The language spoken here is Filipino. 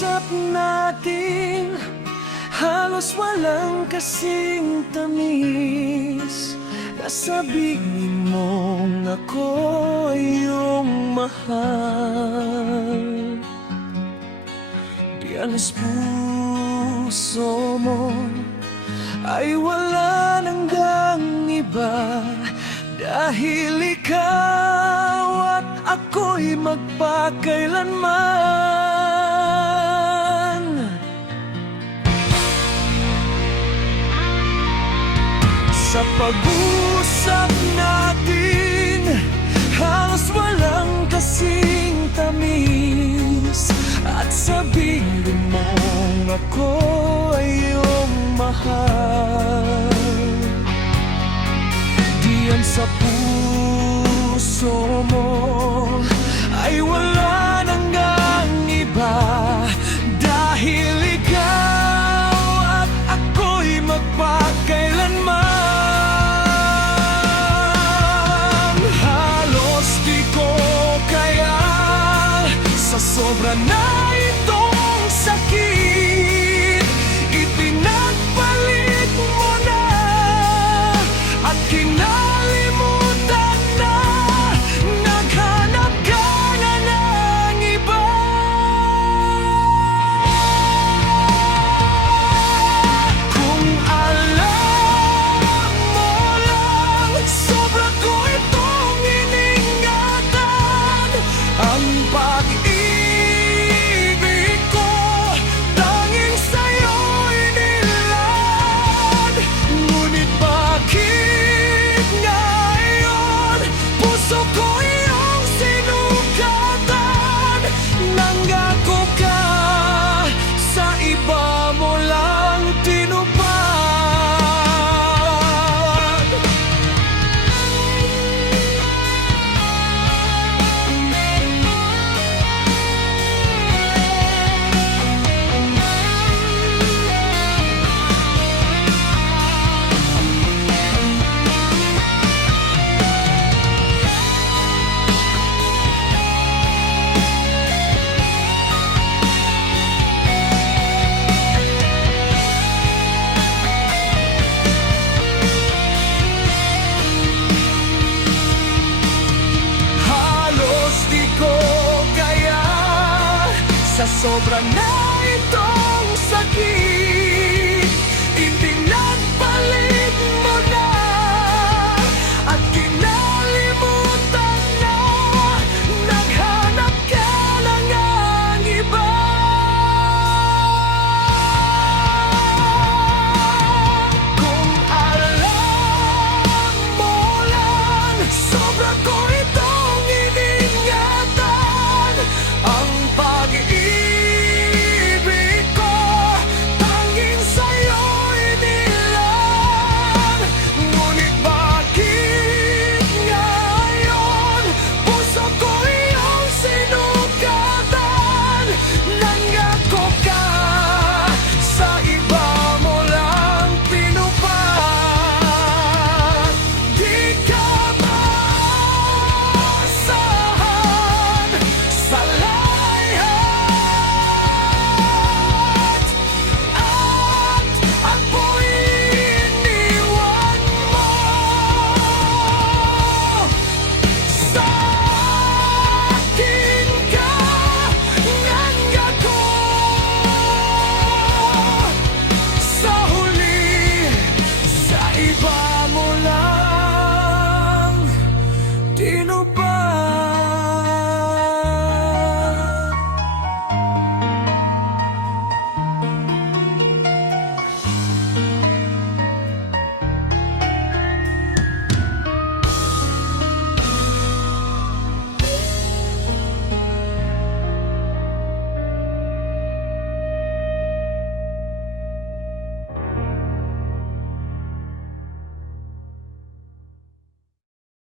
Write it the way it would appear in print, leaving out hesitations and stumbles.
pag-uusap natin halos walang kasing tamis. Sasabihin mong ako iyong mahal. Diyan sa puso mo ay wala nang iba, dahil ikaw at ako'y magpakailanman. Sa pag-usap natin halos walang kasing tamis. At sabihin mong ako ay iyong mahal. Diyan sa puso mo ay wala nang iba, dahil ikaw at ako'y magpakailanman. Halos di ko kaya sa sobra na itong sakit, ipinagpalit mo na at kinalimutan na. Naghanap ka na ng iba. Kung alam mo lang, sobra ko itong iningatan. Ang pag-ibig ko tanging sa'yo'y nilad. Ngunit bakit ngayon puso ko iyong sinugatan? Nangako ka, sa iba mo lang tinupad. Halos di ko kaya sa sobra na